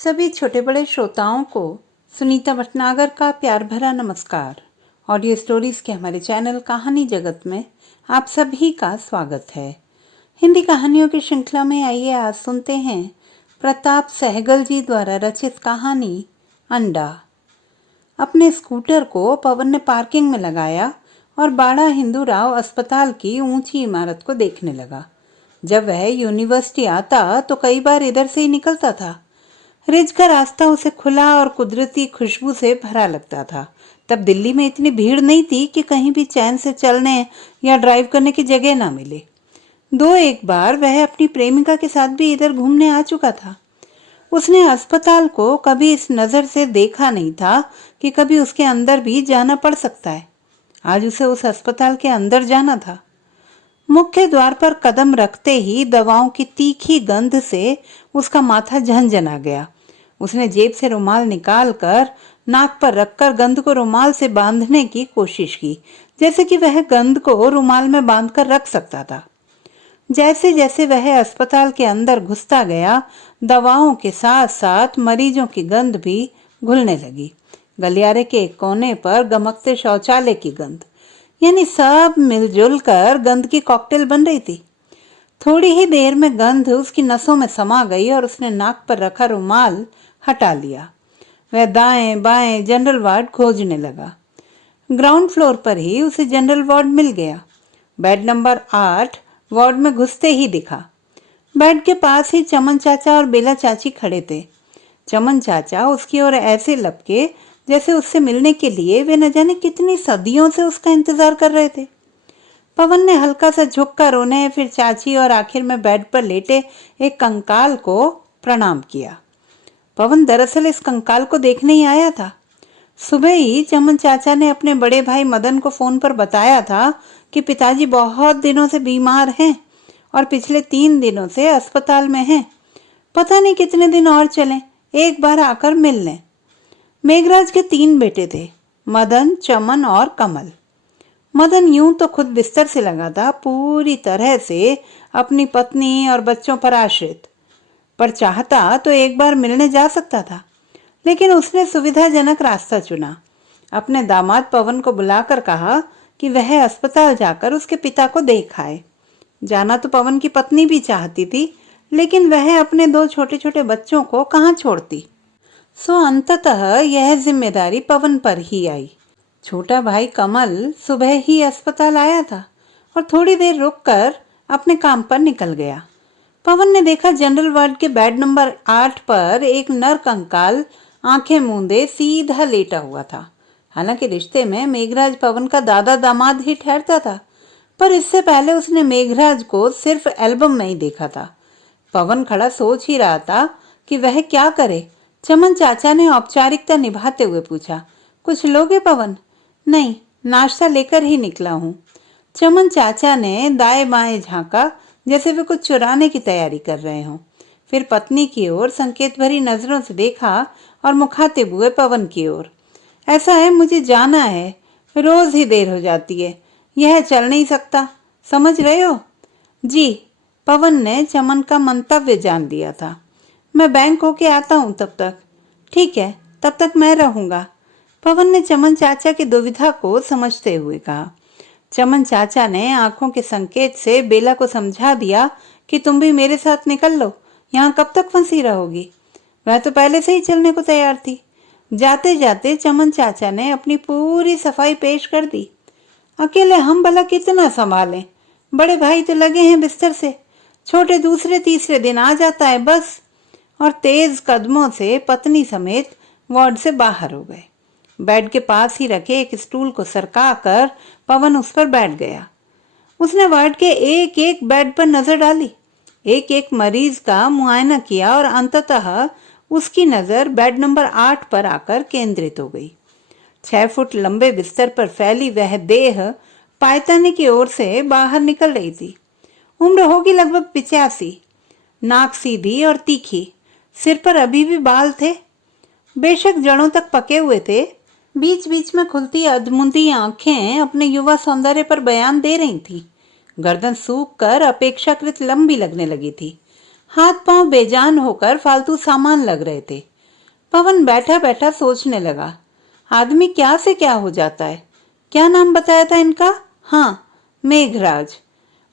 सभी छोटे बड़े श्रोताओं को सुनीता भटनागर का प्यार भरा नमस्कार। ऑडियो स्टोरीज के हमारे चैनल कहानी जगत में आप सभी का स्वागत है। हिंदी कहानियों की श्रृंखला में आइए आज सुनते हैं प्रताप सहगल जी द्वारा रचित कहानी अंडा। अपने स्कूटर को पवन ने पार्किंग में लगाया और बाड़ा हिंदूराव अस्पताल की ऊंची इमारत को देखने लगा। जब वह यूनिवर्सिटी आता तो कई बार इधर से ही निकलता था। रिज का रास्ता उसे खुला और कुदरती खुशबू से भरा लगता था। तब दिल्ली में इतनी भीड़ नहीं थी कि कहीं भी चैन से चलने या ड्राइव करने की जगह ना मिले। एक बार वह अपनी प्रेमिका के साथ भी इधर घूमने आ चुका था। उसने अस्पताल को कभी इस नज़र से देखा नहीं था कि कभी उसके अंदर भी जाना पड़ सकता है। आज उसे उस अस्पताल के अंदर जाना था। मुख्य द्वार पर कदम रखते ही दवाओं की तीखी गंध से उसका माथा झनझना गया। उसने जेब से रुमाल निकालकर नाक पर रखकर गंध को रुमाल से बांधने की कोशिश की, जैसे कि वह गंध को रुमाल में बांधकर रख सकता था। जैसे जैसे वह अस्पताल के अंदर घुसता गया, दवाओं के साथ साथ मरीजों की गंध भी घुलने लगी। गलियारे के एक कोने पर गमकते शौचालय की गंध, यानी सब मिलजुल कर गंध की कॉकटेल बन रही थी। थोड़ी ही देर में गंध उसकी नसों में समा गई और उसने नाक पर रखा रुमाल हटा लिया। वह दाएं बाएं जनरल वार्ड खोजने लगा। ग्राउंड फ्लोर पर ही उसे जनरल वार्ड मिल गया। बेड नंबर 8 वार्ड में घुसते ही दिखा। बेड के पास ही चमन चाचा और बेला चाची खड़े थे। चमन चाचा उसकी ओर ऐसे लपके जैसे उससे मिलने के लिए वे न जाने कितनी सदियों से उसका इंतजार कर रहे थे। पवन ने हल्का सा झुककर उन्हें, फिर चाची और आखिर में बेड पर लेटे एक कंकाल को प्रणाम किया। पवन दरअसल इस कंकाल को देखने ही आया था। सुबह ही चमन चाचा ने अपने बड़े भाई मदन को फोन पर बताया था कि पिताजी बहुत दिनों से बीमार हैं और पिछले 3 दिनों से अस्पताल में हैं। पता नहीं कितने दिन और चलें, एक बार आकर मिल लें। मेघराज के 3 बेटे थे, मदन, चमन और कमल। मदन यूं तो खुद बिस्तर से लगा था, पूरी तरह से अपनी पत्नी और बच्चों पर आश्रित, पर चाहता तो एक बार मिलने जा सकता था। लेकिन उसने सुविधाजनक रास्ता चुना। अपने दामाद पवन को बुलाकर कहा कि वह अस्पताल जाकर उसके पिता को देख आए। जाना तो पवन की पत्नी भी चाहती थी, लेकिन वह अपने 2 छोटे छोटे बच्चों को कहाँ छोड़ती। सो अंततः यह जिम्मेदारी पवन पर ही आई। छोटा भाई कमल सुबह ही अस्पताल आया था और थोड़ी देर रुककर अपने काम पर निकल गया। पवन ने देखा जनरल वार्ड के बेड नंबर 8 पर एक नर कंकाल आंखें मूंदे सीधा लेटा हुआ था। हालांकि रिश्ते में मेघराज पवन का दादा दामाद ही ठहरता था, पर इससे पहले उसने मेघराज को सिर्फ एल्बम में ही देखा था। पवन खड़ा सोच ही रहा था कि वह क्या करे। चमन चाचा ने औपचारिकता निभाते हुए पूछा, कुछ लोगे पवन? नहीं, नाश्ता लेकर ही निकला हूँ। चमन चाचा ने दाएं बाएं झांका, जैसे वे कुछ चुराने की तैयारी कर रहे हों। फिर पत्नी की ओर संकेत भरी नजरों से देखा और मुखातिब हुए पवन की ओर। ऐसा है, मुझे जाना है, रोज ही देर हो जाती है, यह चल नहीं सकता, समझ रहे हो? जी, पवन ने चमन का मंतव्य जान लिया था। मैं बैंक होके आता हूँ तब तक। ठीक है, तब तक मैं रहूंगा, पवन ने चमन चाचा की दुविधा को समझते हुए कहा। चमन चाचा ने आंखों के संकेत से बेला को समझा दिया कि तुम भी मेरे साथ निकल लो, यहाँ कब तक फंसी रहोगी? वह तो पहले से ही चलने को तैयार थी। जाते जाते चमन चाचा ने अपनी पूरी सफाई पेश कर दी। अकेले हम भला कितना संभालें, बड़े भाई तो लगे हैं बिस्तर से, छोटे दूसरे तीसरे दिन आ जाता है बस। और तेज कदमों से पत्नी समेत वार्ड से बाहर हो गए। बेड के पास ही रखे एक स्टूल को सरका कर पवन उस पर बैठ गया। उसने वार्ड के एक एक बेड पर नजर डाली, एक एक मरीज का मुआयना किया और अंततः उसकी नजर बेड नंबर 8 पर आकर केंद्रित हो गई। 6 फुट लंबे बिस्तर पर फैली वह देह पायताने की ओर से बाहर निकल रही थी। उम्र होगी लगभग 85। नाक सीधी और तीखी, सिर पर अभी भी बाल थे, बेशक जड़ों तक पके हुए थे। बीच बीच में खुलती अधमुंदी आंखें अपने युवा सौंदर्य पर बयान दे रही थी। गर्दन सूख कर अपेक्षाकृत लंबी लगने लगी थी। हाथ पांव बेजान होकर फालतू सामान लग रहे थे। पवन बैठा बैठा सोचने लगा, आदमी क्या से क्या हो जाता है। क्या नाम बताया था इनका? हाँ, मेघराज।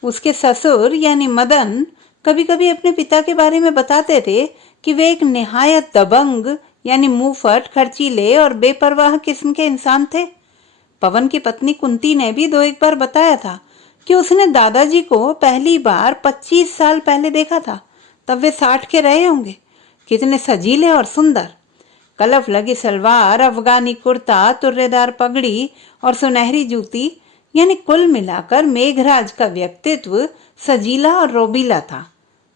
उसके ससुर यानी मदन कभी कभी अपने पिता के बारे में बताते थे कि वे एक निहायत दबंग यानी मुंहफट, खर्चीले और बेपरवाह किस्म के इंसान थे। पवन की पत्नी कुंती ने भी दो एक बार बताया था कि उसने दादाजी को पहली बार 25 साल पहले देखा था। तब वे 60 के रहे होंगे। कितने सजीले और सुंदर, कलफ लगी सलवार, अफगानी कुर्ता, तुर्रेदार पगड़ी और सुनहरी जूती, यानी कुल मिलाकर मेघराज का व्यक्तित्व सजीला और रोबीला था।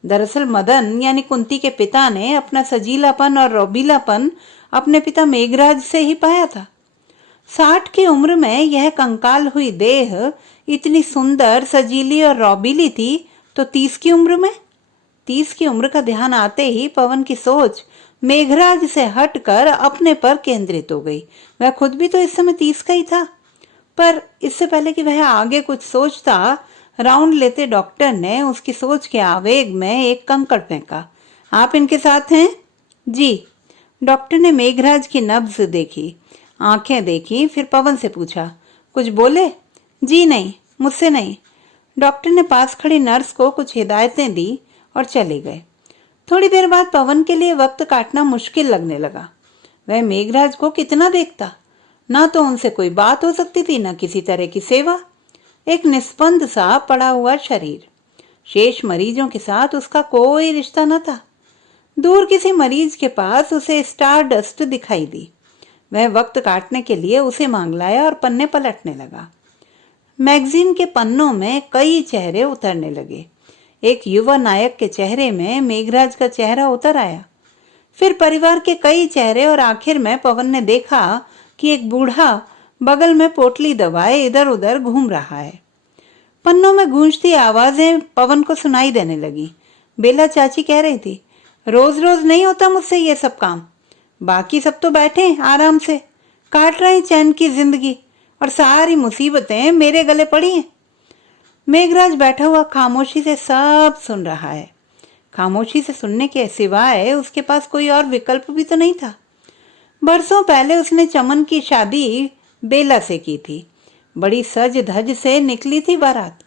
दरअसल मदन यानी कुंती के पिता ने अपना सजीलापन और रोबीलापन अपने पिता मेघराज से ही पाया था। 60 की उम्र में यह कंकाल हुई देह इतनी सुंदर, सजीली और रोबीली थी, तो 30 की उम्र में? 30 की उम्र का ध्यान आते ही पवन की सोच मेघराज से हटकर अपने पर केंद्रित हो गई। वह खुद भी तो इस समय 30 का ही था। पर इससे पहले कि वह आगे कुछ सोचता, राउंड लेते डॉक्टर ने उसकी सोच के आवेग में एक कंकड़ फेंका। आप इनके साथ हैं? जी। डॉक्टर ने मेघराज की नब्ज देखी, आंखें देखी, फिर पवन से पूछा, कुछ बोले? जी नहीं, मुझसे नहीं। डॉक्टर ने पास खड़ी नर्स को कुछ हिदायतें दी और चले गए। थोड़ी देर बाद पवन के लिए वक्त काटना मुश्किल लगने लगा। वह मेघराज को कितना देखता। ना तो उनसे कोई बात हो सकती थी, ना किसी तरह की सेवा। एक निस्पंद सा पड़ा हुआ शरीर। शेष मरीजों के साथ उसका कोई रिश्ता न था। दूर किसी मरीज के पास उसे स्टार डस्ट दिखाई दी। वह वक्त काटने के लिए उसे मांग लाया और पन्ने पलटने लगा। मैगजीन के पन्नों में कई चेहरे उतरने लगे। एक युवा नायक के चेहरे में मेघराज का चेहरा उतर आया, फिर परिवार के कई चेहरे, और आखिर में पवन ने देखा कि एक बूढ़ा बगल में पोटली दबाए इधर उधर घूम रहा है। पन्नों में गूंजती आवाजें पवन को सुनाई देने लगी। बेला चाची कह रही थी, रोज रोज नहीं होता मुझसे ये सब काम। बाकी सब तो बैठे आराम से काट रहे चैन की जिंदगी, और सारी मुसीबतें मेरे गले पड़ी हैं। मेघराज बैठा हुआ खामोशी से सब सुन रहा है। खामोशी से सुनने के सिवाय उसके पास कोई और विकल्प भी तो नहीं था। बरसों पहले उसने चमन की शादी बेला से की थी। बड़ी सज धज से निकली थी बारात।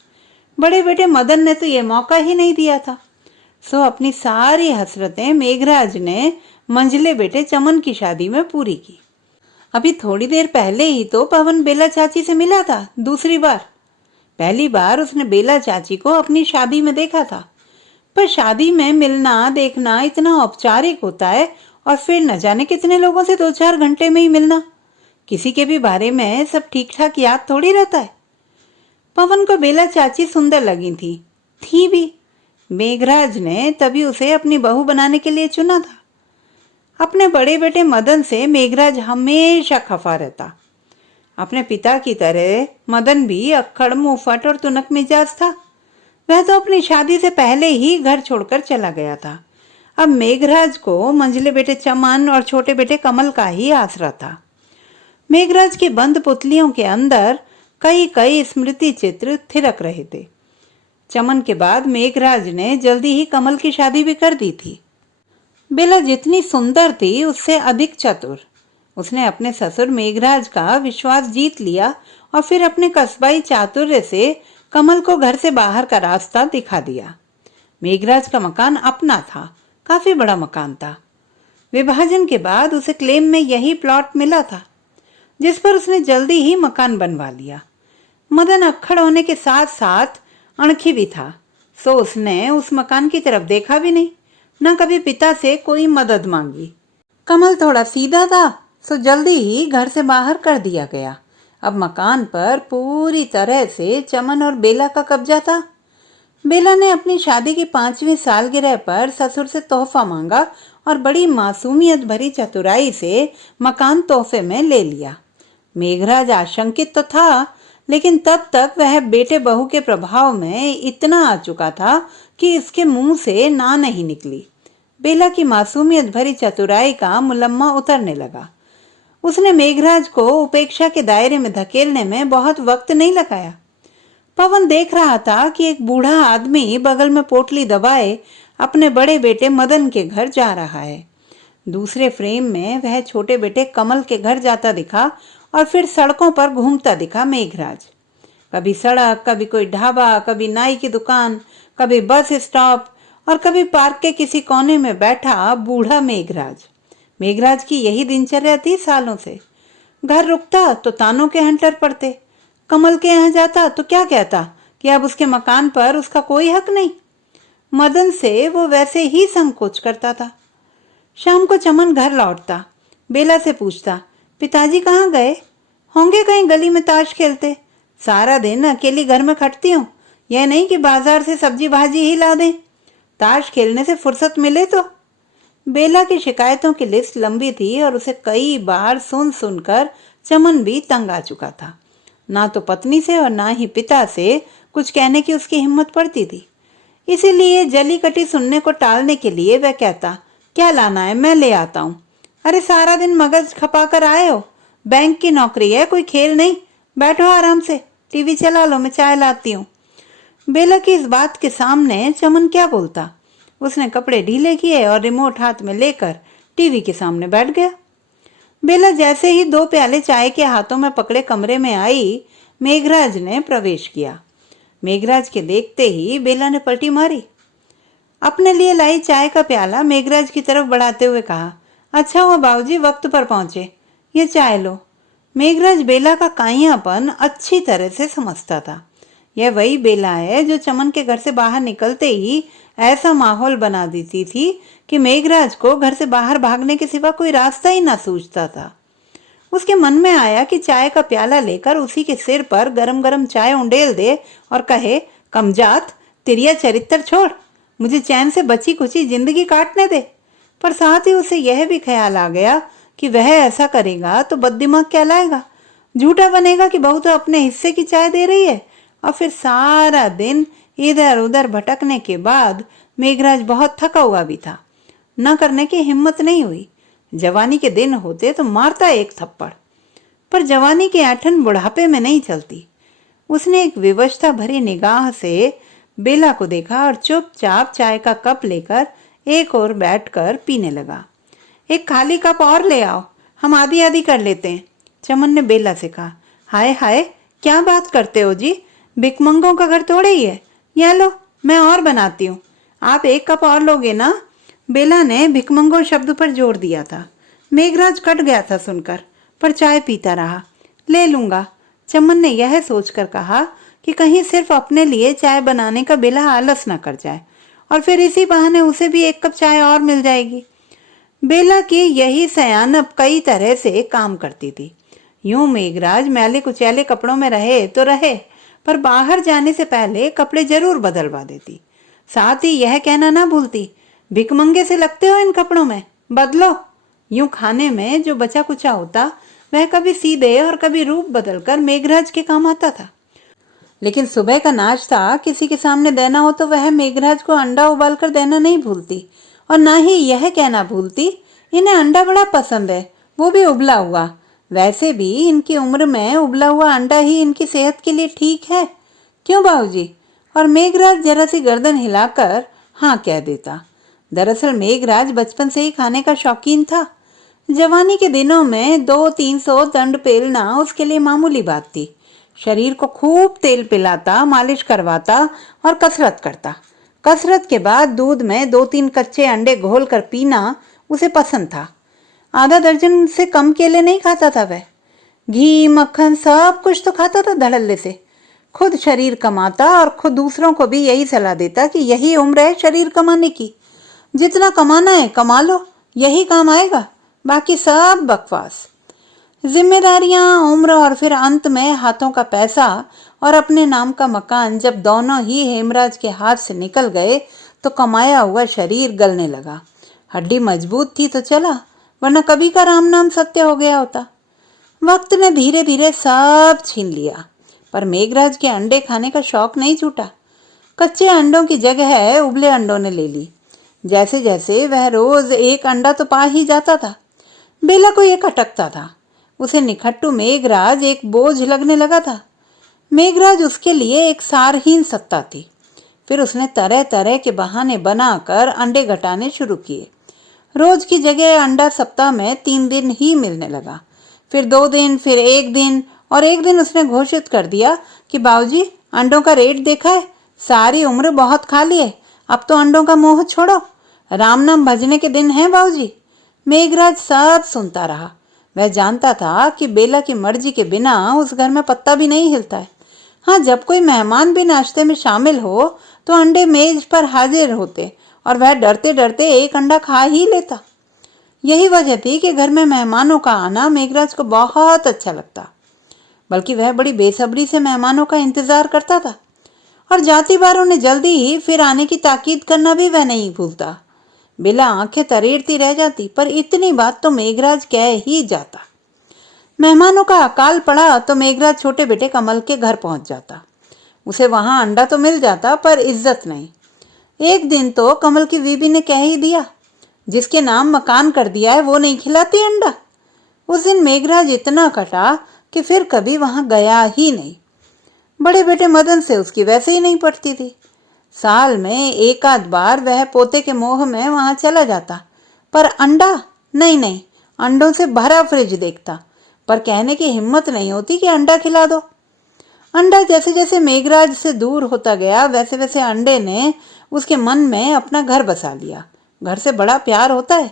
बड़े बेटे मदन ने तो ये मौका ही नहीं दिया था। सो अपनी सारी हसरतें मेघराज ने मंझले बेटे चमन की शादी में पूरी की। अभी थोड़ी देर पहले ही तो पवन बेला चाची से मिला था दूसरी बार। पहली बार उसने बेला चाची को अपनी शादी में देखा था, पर शादी में मिलना देखना इतना औपचारिक होता है, और फिर न जाने कितने लोगों से 2-4 घंटे में ही मिलना। किसी के भी बारे में सब ठीक ठाक याद थोड़ी रहता है। पवन को बेला चाची सुंदर लगी थी भी। मेघराज ने तभी उसे अपनी बहू बनाने के लिए चुना था। अपने बड़े बेटे मदन से मेघराज हमेशा खफा रहता। अपने पिता की तरह मदन भी अक्खड़, मुंहफट और तुनक मिजाज था। वह तो अपनी शादी से पहले ही घर छोड़कर चला गया था। अब मेघराज को मंझले बेटे चमन और छोटे बेटे कमल का ही आसरा था। मेघराज की बंद पुतलियों के अंदर कई कई स्मृति चित्र थिरक रहे थे। चमन के बाद मेघराज ने जल्दी ही कमल की शादी भी कर दी थी। बेला जितनी सुंदर थी उससे अधिक चतुर। उसने अपने ससुर मेघराज का विश्वास जीत लिया और फिर अपने कस्बाई चातुर्य से कमल को घर से बाहर का रास्ता दिखा दिया। मेघराज का मकान अपना था, काफी बड़ा मकान था। विभाजन के बाद उसे क्लेम में यही प्लॉट मिला था, जिस पर उसने जल्दी ही मकान बनवा लिया। मदन अक्खड़ होने के साथ साथ अणखी भी था, सो उसने उस मकान की तरफ देखा भी नहीं, न कभी पिता से कोई मदद मांगी। कमल थोड़ा सीधा था, सो जल्दी ही घर से बाहर कर दिया गया। अब मकान पर पूरी तरह से चमन और बेला का कब्जा था। बेला ने अपनी शादी की 5वीं सालगिरह पर ससुर से तोहफा मांगा और बड़ी मासूमियत भरी चतुराई से मकान तोहफे में ले लिया। मेघराज आशंकित तो था, लेकिन तब तक वह बेटे बहू के प्रभाव में इतना आ चुका था कि इसके मुंह से ना नहीं निकली। बेला की मासूमियत भरी चतुराई का मुलम्मा उतरने लगा। उसने मेघराज को उपेक्षा के दायरे में धकेलने में बहुत वक्त नहीं लगाया। पवन देख रहा था कि एक बूढ़ा आदमी बगल में पोटली दबाए अपने बड़े बेटे मदन के घर जा रहा है। दूसरे फ्रेम में वह छोटे बेटे कमल के घर जाता दिखा और फिर सड़कों पर घूमता दिखा मेघराज। कभी सड़क, कभी कोई ढाबा, कभी नाई की दुकान, कभी बस स्टॉप और कभी पार्क के किसी कोने में बैठा बूढ़ा मेघराज। मेघराज की यही दिनचर्या थी सालों से। घर रुकता तो तानों के हंटर पड़ते। कमल के यहाँ जाता तो क्या कहता कि अब उसके मकान पर उसका कोई हक नहीं। मदन से वो वैसे ही संकोच करता था। शाम को चमन घर लौटता, बेला से पूछता, पिताजी कहाँ गए? होंगे कहीं गली में ताश खेलते। सारा दिन अकेली घर में खटती हूँ, यह नहीं कि बाजार से सब्जी भाजी ही ला दें। ताश खेलने से फुर्सत मिले तो। बेला की शिकायतों की लिस्ट लंबी थी और उसे कई बार सुन सुनकर चमन भी तंग आ चुका था। ना तो पत्नी से और ना ही पिता से कुछ कहने की उसकी हिम्मत पड़ती थी। इसीलिए जली कटी सुनने को टालने के लिए वह कहता, क्या लाना है, मैं ले आता हूँ। अरे सारा दिन मगज खपा कर आए हो, बैंक की नौकरी है, कोई खेल नहीं। बैठो आराम से, टीवी चला लो, मैं चाय लाती हूँ। बेला की इस बात के सामने चमन क्या बोलता। उसने कपड़े ढीले किए और रिमोट हाथ में लेकर टीवी के सामने बैठ गया। बेला जैसे ही 2 प्याले चाय के हाथों में पकड़े कमरे में आई, मेघराज ने प्रवेश किया। मेघराज के देखते ही बेला ने पलटी मारी। अपने लिए लाई चाय का प्याला मेघराज की तरफ बढ़ाते हुए कहा, अच्छा हुआ बाबूजी वक्त पर पहुंचे, ये चाय लो। मेघराज बेला का काइयापन अच्छी तरह से समझता था। यह वही बेला है जो चमन के घर से बाहर निकलते ही ऐसा माहौल बना देती थी कि मेघराज को घर से बाहर भागने के सिवा कोई रास्ता ही ना सूझता था। उसके मन में आया कि चाय का प्याला लेकर उसी के सिर पर गरम गरम चाय उंडेल दे और कहे, कमजात, तिरिया चरित्र छोड़, मुझे चैन से बची कुची जिंदगी काटने दे। पर साथ ही उसे यह भी ख्याल आ गया कि वह ऐसा करेगा तो बददिमाग कहलाएगा, झूठा बनेगा कि बहू तो अपने हिस्से की चाय दे रही है। और फिर सारा दिन इधर उधर भटकने के बाद मेघराज बहुत थका हुआ भी था। न करने की हिम्मत नहीं हुई। जवानी के दिन होते तो मारता एक थप्पड़, पर जवानी की ऐठन बुढ़ापे में नहीं चलती। उसने एक विवशता भरी निगाह से बेला को देखा और चुपचाप चाय का कप लेकर एक और बैठकर पीने लगा। एक खाली कप और ले आओ, हम आधी आधी कर लेते हैं, चमन ने बेला से कहा। हाय हाय, क्या बात करते हो जी, भिकमंगों का घर थोड़े ही है। यह लो, मैं और बनाती हूँ, आप एक कप और लोगे ना? बेला ने भिकमंगों शब्द पर जोर दिया था। मेघराज कट गया था सुनकर, पर चाय पीता रहा। ले लूंगा, चमन ने यह सोचकर कहा कि कहीं सिर्फ अपने लिए चाय बनाने का बेला आलस न कर जाए और फिर इसी बहाने उसे भी एक कप चाय और मिल जाएगी। बेला की यही सयानप कई तरह से काम करती थी। यूं मेघराज मैले कुचैले कपड़ों में रहे तो रहे, पर बाहर जाने से पहले कपड़े जरूर बदलवा देती। साथ ही यह कहना ना भूलती, भिकमंगे से लगते हो इन कपड़ों में, बदलो। यूं खाने में जो बचा कुचा होता वह कभी सीधे और कभी रूप बदलकर मेघराज के काम आता था। लेकिन सुबह का नाश्ता किसी के सामने देना हो तो वह मेघराज को अंडा उबाल कर देना नहीं भूलती और ना ही यह कहना भूलती, इन्हें अंडा बड़ा पसंद है, वो भी उबला हुआ। वैसे भी इनकी उम्र में उबला हुआ अंडा ही इनकी सेहत के लिए ठीक है, क्यों बाबूजी? और मेघराज जरा सी गर्दन हिलाकर हाँ कह देता। दरअसल मेघराज बचपन से ही खाने का शौकीन था। जवानी के दिनों में 200-300 दंड पेलना उसके लिए मामूली बात थी। शरीर को खूब तेल पिलाता, मालिश करवाता और कसरत करता। कसरत के बाद दूध में 2-3 कच्चे अंडे घोल कर पीना उसे पसंद था। आधा दर्जन से कम केले नहीं खाता था वह। घी, मक्खन सब कुछ तो खाता था धड़ल्ले से। खुद शरीर कमाता और खुद दूसरों को भी यही सलाह देता कि यही उम्र है शरीर कमाने की, जितना कमाना है कमा लो, यही काम आएगा, बाकी सब बकवास। जिम्मेदारियां, उम्र और फिर अंत में हाथों का पैसा और अपने नाम का मकान जब दोनों ही हेमराज के हाथ से निकल गए तो कमाया हुआ शरीर गलने लगा। हड्डी मजबूत थी तो चला, वरना कभी का राम नाम सत्य हो गया होता। वक्त ने धीरे धीरे सब छीन लिया, पर मेघराज के अंडे खाने का शौक नहीं छूटा। कच्चे अंडों की जगह उबले अंडों ने ले ली। जैसे जैसे वह रोज एक अंडा तो पा ही जाता था, बेला को यह खटकता था। उसे निखट्टू मेघराज एक बोझ लगने लगा था। मेघराज उसके लिए एक सारहीन सत्ता थी। फिर उसने तरह तरह के बहाने बनाकर अंडे घटाने शुरू किए। रोज की जगह अंडा सप्ताह में 3 दिन ही मिलने लगा, फिर 2 दिन, फिर 1 दिन, और एक दिन उसने घोषित कर दिया कि बाबूजी, अंडों का रेट देखा है, सारी उम्र बहुत खा लिए, अब तो अंडों का मोह छोड़ो, राम नाम भजने के दिन है बाबूजी। मेघराज सब सुनता रहा। वह जानता था कि बेला की मर्जी के बिना उस घर में पत्ता भी नहीं हिलता है। हाँ, जब कोई मेहमान भी नाश्ते में शामिल हो तो अंडे मेज पर हाजिर होते और वह डरते डरते एक अंडा खा ही लेता। यही वजह थी कि घर में मेहमानों का आना मेघराज को बहुत अच्छा लगता, बल्कि वह बड़ी बेसब्री से मेहमानों का इंतजार करता था, और जाती बार उन्हें जल्दी ही फिर आने की ताकीद करना भी वह नहीं भूलता। बेला आंखें तरेरती रह जाती, पर इतनी बात तो मेघराज कह ही जाता। मेहमानों का अकाल पड़ा तो मेघराज छोटे बेटे कमल के घर पहुंच जाता। उसे वहां अंडा तो मिल जाता, पर इज्जत नहीं। एक दिन तो कमल की बीबी ने कह ही दिया, जिसके नाम मकान कर दिया है वो नहीं खिलाती अंडा। उस दिन मेघराज इतना कटा कि फिर कभी वहां गया ही नहीं। बड़े बेटे मदन से उसकी वैसे ही नहीं पटती थी। साल में एक आध बार वह पोते के मोह में वहां चला जाता, पर अंडा नहीं, अंडों से भरा फ्रिज देखता, पर कहने की हिम्मत नहीं होती कि अंडा खिला दो। अंडा जैसे जैसे मेघराज से दूर होता गया, वैसे वैसे अंडे ने उसके मन में अपना घर बसा लिया। घर से बड़ा प्यार होता है,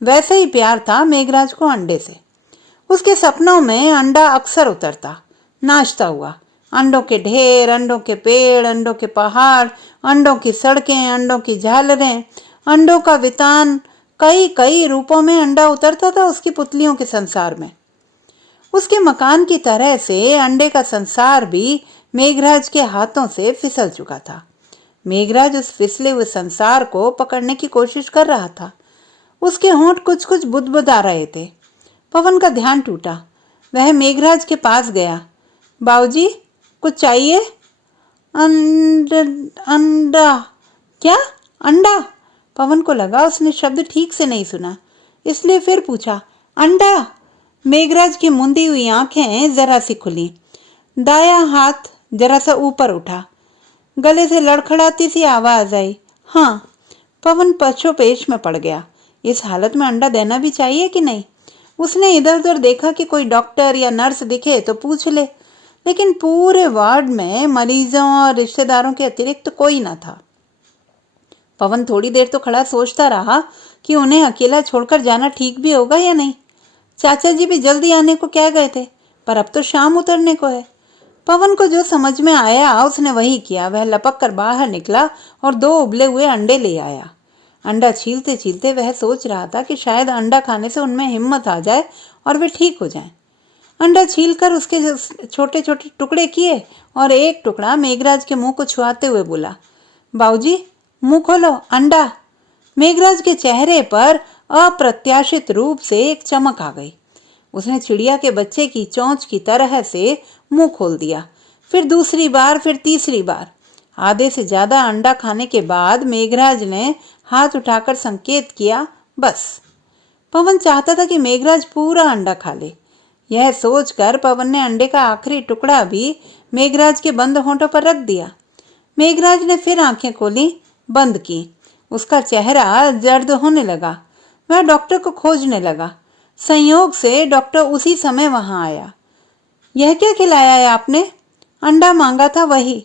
वैसे ही प्यार था मेघराज को अंडे से। उसके सपनों में अंडा अक्सर उतरता, नाचता हुआ। अंडों के ढेर, अंडों के पेड़, अंडों के पहाड़, अंडों की सड़कें, अंडों की झालरें, अंडों का वितान, कई कई रूपों में अंडा उतरता था उसकी पुतलियों के संसार में। उसके मकान की तरह से अंडे का संसार भी मेघराज के हाथों से फिसल चुका था। मेघराज उस फिसले हुए संसार को पकड़ने की कोशिश कर रहा था। उसके होंठ कुछ कुछ बुदबुदा रहे थे। पवन का ध्यान टूटा। वह मेघराज के पास गया। बाबूजी, कुछ चाहिए? अंडा। क्या? अंडा? पवन को लगा उसने शब्द ठीक से नहीं सुना, इसलिए फिर पूछा, अंडा? मेघराज की मुंदी हुई आंखें जरा सी खुली। दाया हाथ जरा सा ऊपर उठा। गले से लड़खड़ाती सी आवाज आई, हाँ। पवन पछोपेश में पड़ गया। इस हालत में अंडा देना भी चाहिए कि नहीं? उसने इधर उधर देखा कि कोई डॉक्टर या नर्स दिखे तो पूछ ले, लेकिन पूरे वार्ड में मरीजों और रिश्तेदारों के अतिरिक्त कोई न था। पवन थोड़ी देर तो खड़ा सोचता रहा कि उन्हें अकेला छोड़कर जाना ठीक भी होगा या नहीं। चाचा जी भी जल्दी आने को कह गए थे, पर अब तो शाम उतरने को है। पवन को जो समझ में आया उसने वही किया। वह लपक कर बाहर निकला और 2 उबले हुए अंडे ले आया। अंडा छीलते छीलते वह सोच रहा था कि शायद अंडा खाने से उनमें हिम्मत आ जाए और वे ठीक हो जाएं। अंडा छीलकर उसके छोटे छोटे टुकड़े किए और एक टुकड़ा मेघराज के मुंह को छुआते हुए बोला, बाबूजी, मुंह खोलो, अंडा। मेघराज के चेहरे पर अप्रत्याशित रूप से एक चमक आ गई। उसने चिड़िया के बच्चे की चोंच की तरह से मुंह खोल दिया। फिर दूसरी बार, फिर तीसरी बार। आधे से ज्यादा अंडा खाने के बाद मेघराज ने हाथ उठाकर संकेत किया, बस। पवन चाहता था कि मेघराज पूरा अंडा खा ले। यह सोचकर पवन ने अंडे का आखिरी टुकड़ा भी मेघराज के बंद होंठों पर रख दिया। मेघराज ने फिर आंखें खोली, बंद की। उसका चेहरा जर्द होने लगा। वह डॉक्टर को खोजने लगा। संयोग से डॉक्टर उसी समय वहां आया। यह क्या खिलाया है आपने? अंडा मांगा था, वही।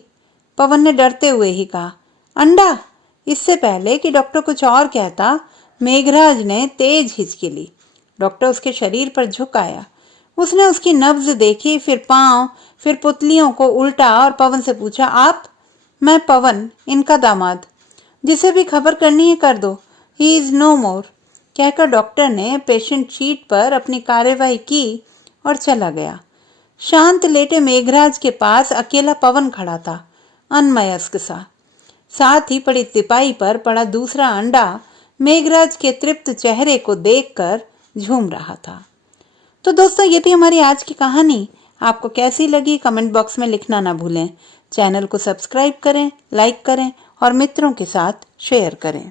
पवन ने डरते हुए ही कहा, अंडा। इससे पहले कि डॉक्टर कुछ और कहता, मेघराज ने तेज हिचकी ली। डॉक्टर उसके शरीर पर झुक आया। उसने उसकी नब्ज देखी, फिर पांव, फिर पुतलियों को उल्टा और पवन से पूछा, आप? मैं पवन, इनका दामाद। जिसे भी खबर करनी है कर दो, ही इज नो मोर, कहकर डॉक्टर ने पेशेंट शीट पर अपनी कार्यवाही की और चला गया। शांत लेटे मेघराज के पास अकेला पवन खड़ा था, अनमयस्क सा। साथ ही पड़ी तिपाई पर पड़ा दूसरा अंडा मेघराज के तृप्त चेहरे को देखकर झूम रहा था। तो दोस्तों, ये थी हमारी आज की कहानी। आपको कैसी लगी कमेंट बॉक्स में लिखना ना भूलें। चैनल को सब्सक्राइब करें, लाइक करें और मित्रों के साथ शेयर करें।